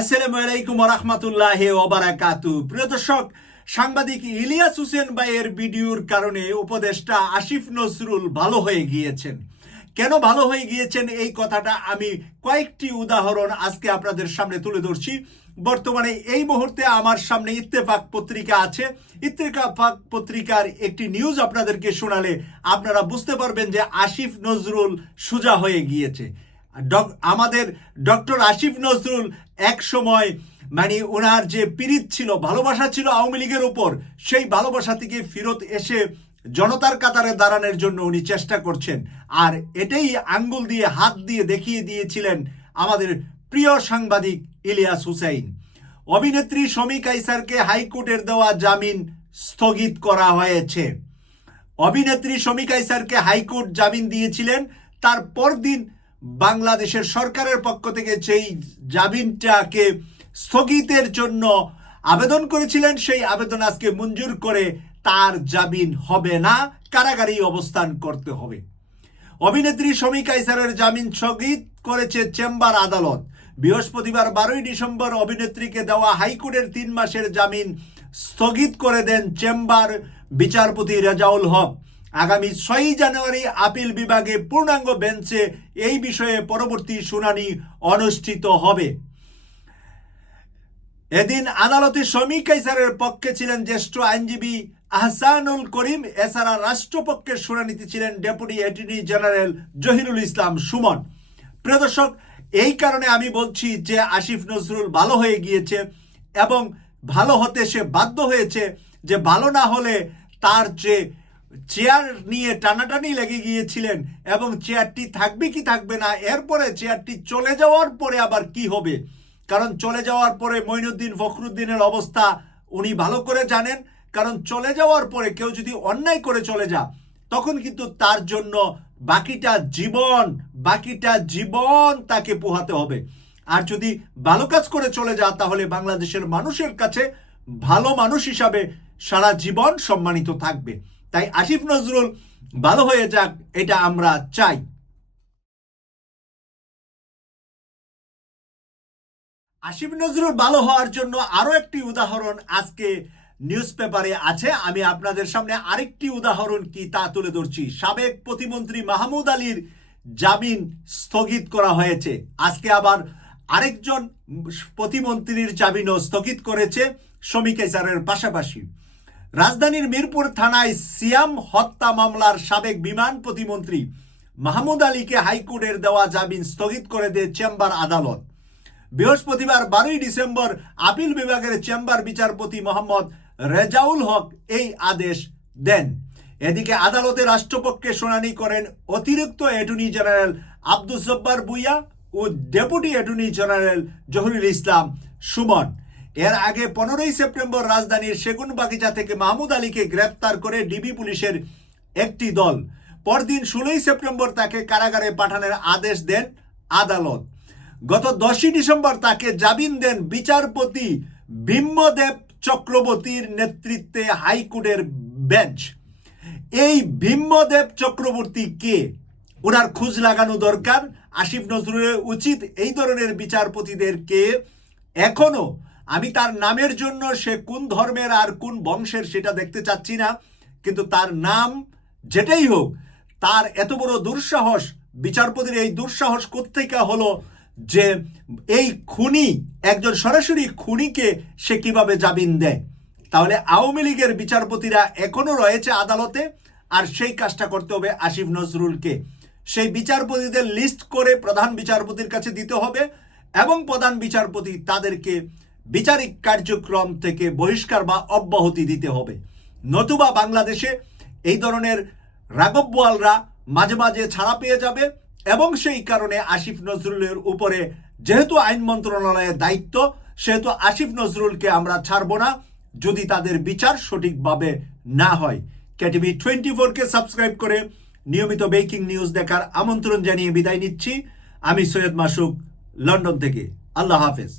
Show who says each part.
Speaker 1: আসসালামু আলাইকুম রহমতুল্লাহ ওবারাকাতু। প্রিয় দর্শক, সাংবাদিক ইলিয়াস হোসেন ভাইয়ের ভিডিওর কারণে উপদেষ্টা আসিফ নজরুল ভালো হয়ে গিয়েছেন। কেন ভালো হয়ে গিয়েছেন এই কথাটা আমি কয়েকটি উদাহরণ আজকে আপনাদের সামনে তুলে ধরছি। বর্তমানে এই মুহূর্তে আমার সামনে ইত্তেফাক পত্রিকা আছে। ইত্তেফাক পত্রিকার একটি নিউজ আপনাদেরকে শোনালে আপনারা বুঝতে পারবেন যে আসিফ নজরুল সোজা হয়ে গিয়েছে। আমাদের ডক্টর আসিফ নজরুল এক সময় মানে ওনার যে পীড়িত ছিল, ভালোবাসা ছিল আওয়ামী লীগের উপর, সেই ভালোবাসা থেকে ফেরত এসে জনতার কাতারে দাঁড়ানোর জন্য উনি চেষ্টা করছেন। আর এটাই আঙ্গুল দিয়ে, হাত দিয়ে দেখিয়ে দিয়েছিলেন আমাদের প্রিয় সাংবাদিক ইলিয়াস হুসাইন। অভিনেত্রী শমী কাইসারকে হাইকোর্টের দেওয়া জামিন স্থগিত করা হয়েছে। অভিনেত্রী শমী কাইসারকে হাইকোর্ট জামিন দিয়েছিলেন। তার পরদিন বাংলাদেশের সরকারের পক্ষ থেকে সেই জামিনটাকে স্থগিতের জন্য আবেদন করেছিলেন, সেই আবেদন আজকে মঞ্জুর করে তার জামিন হবে না। কারাগারেই অবস্থান করতে হবে। অভিনেত্রী শমী কাইসারের জামিন স্থগিত করেছে চেম্বার আদালত। বৃহস্পতিবার বারোই ডিসেম্বর অভিনেত্রীকে দেওয়া হাইকোর্টের তিন মাসের জামিন স্থগিত করে দেন চেম্বার বিচারপতি রেজাউল হক। আগামী ছয়ই জানুয়ারি আপিল বিভাগে পূর্ণাঙ্গ বেঞ্চে এই বিষয়ে পরবর্তী শুনানি অনুষ্ঠিত হবে। এদিন আদালতে শমী কাইসারের পক্ষে ছিলেন জ্যেষ্ঠ আইনজীবী আহসানুল করিম, এছাড়া রাষ্ট্রপক্ষের শুনানিতে ছিলেন deputy attorney general Zahirul Islam Suman. প্রিয় দর্শক, এই কারণে আমি বলছি যে আসিফ নজরুল ভালো হয়ে গিয়েছে এবং ভালো হতে সে বাধ্য হয়েছে যে ভালো না হলে তার যে চেয়ার নিয়ে টানাটানি লেগে গিয়েছিলেন এবং চেয়ারটি থাকবে কি থাকবে না, এরপরে চেয়ারটি চলে যাওয়ার পরে আবার কি হবে? কারণ চলে যাওয়ার পরে মঈনুদ্দিন ফখরুদ্দিনের অবস্থা উনি ভালো করে জানেন। কারণ চলে যাওয়ার পরে কেউ যদি অন্যায় করে চলে যা তখন কিন্তু তার জন্য বাকিটা জীবন বাকিটা জীবন তাকে পোহাতে হবে। আর যদি ভালো কাজ করে চলে যা তাহলে বাংলাদেশের মানুষের কাছে ভালো মানুষ হিসাবে সারা জীবন সম্মানিত থাকবে। তাই আসিফ নজরুল ভালো হয়ে যাক, এটা আমরা চাই। আসিফ নজরুল ভালো হওয়ার জন্য আরও একটি উদাহরণ আজকে নিউজ পেপারে আছে। আমি আপনাদের সামনে আরেকটি উদাহরণ কি তা তুলে ধরছি। সাবেক প্রতিমন্ত্রী মাহমুদ আলীর জামিন স্থগিত করা হয়েছে। আজকে আবার আরেকজন প্রতিমন্ত্রীর জামিনও স্থগিত করেছে এসারের পাশাপাশি। রাজধানীর মিরপুর থানায় সিয়াম হত্যা মামলার সাবেক বিমান প্রতিমন্ত্রী মাহমুদ আলীকে হাইকোর্টের দেওয়া জামিন স্থগিত করে দেয় চেম্বার আদালত। বৃহস্পতিবার বারোই ডিসেম্বর আপিল বিভাগের চেম্বার বিচারপতি মোহাম্মদ রেজাউল হক এই আদেশ দেন। এদিকে আদালতে রাষ্ট্রপক্ষে শুনানি করেন অতিরিক্ত অ্যাটর্নি জেনারেল আব্দুল জব্বার বুইয়া ও deputy attorney general Zahurul Islam Suman. এর আগে পনেরোই সেপ্টেম্বর রাজধানীর সেগুন বাগিচা থেকে মাহমুদ আলীকে গ্রেপ্তার করে ডিবি পুলিশের একটি দল। পরদিন ষোলোই সেপ্টেম্বর তাকে কারাগারে পাঠানোর আদেশ দেন আদালত। গত দশই ডিসেম্বর তাকে জামিন দেন বিচারপতি ভীম্মদেব চক্রবর্তীর নেতৃত্বে হাইকোর্টের বেঞ্চ। এই ভীম্মদেব চক্রবর্তী কে? ওনার খোঁজ লাগানো দরকার। আসিফ নজরুলের উচিত এই ধরনের বিচারপতিদেরকে এখনও আমি তার নামের জন্য সে কোন ধর্মের আর কোন বংশের সেটা দেখতে চাচ্ছি না, কিন্তু তার নাম যেটাই হোক, তার এত বড় দুঃসাহস, বিচারপতির এই দুঃসাহস কোত্থেকে হলো যে এই খুনি, একজন সরাসরি খুনিকে সে কীভাবে জামিন দেয়? তাহলে আওয়ামী লীগের বিচারপতিরা এখনও রয়েছে আদালতে, আর সেই কাজটা করতে হবে আসিফ নজরুলকে। সেই বিচারপতিদের লিস্ট করে প্রধান বিচারপতির কাছে দিতে হবে, এবং প্রধান বিচারপতি তাদেরকে বিচারিক কার্যক্রম থেকে বহিষ্কার বা অব্যাহতি দিতে হবে। নতুবা বাংলাদেশে এই ধরনের রাঘব বোয়ালরা মাঝে মাঝে ছাড়া পেয়ে যাবে এবং সেই কারণে আসিফ নজরুলের উপরে যেহেতু আইন মন্ত্রণালয়ের দায়িত্ব, সেহেতু আসিফ নজরুলকে আমরা ছাড়ব না যদি তাদের বিচার সঠিকভাবে না হয়। কেটিভি টোয়েন্টি ফোরকে সাবস্ক্রাইব করে নিয়মিত বেকিং নিউজ দেখার আমন্ত্রণ জানিয়ে বিদায় নিচ্ছি। আমি সৈয়দ মাসুক, লন্ডন থেকে। আল্লাহ হাফেজ।